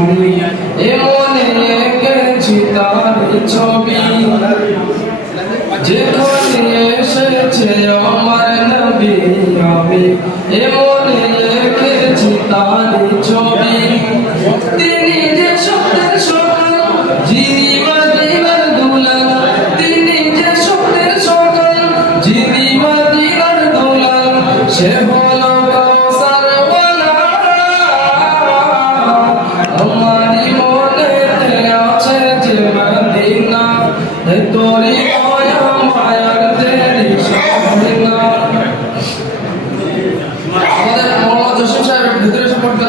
তুমি এমনে এঁকেছি তার ছবি। যেখানে এসেছে আমার নবী আমি এমনে এঁকেছি তার ছবি। তিনি যে আমাদের মৌলানা জসিম সাহেবের ভিতরে সম্পর্কে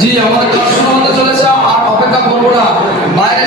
জি আমার কাজ শুরু হতে চলেছে আর অপেক্ষা করব না। বাইরে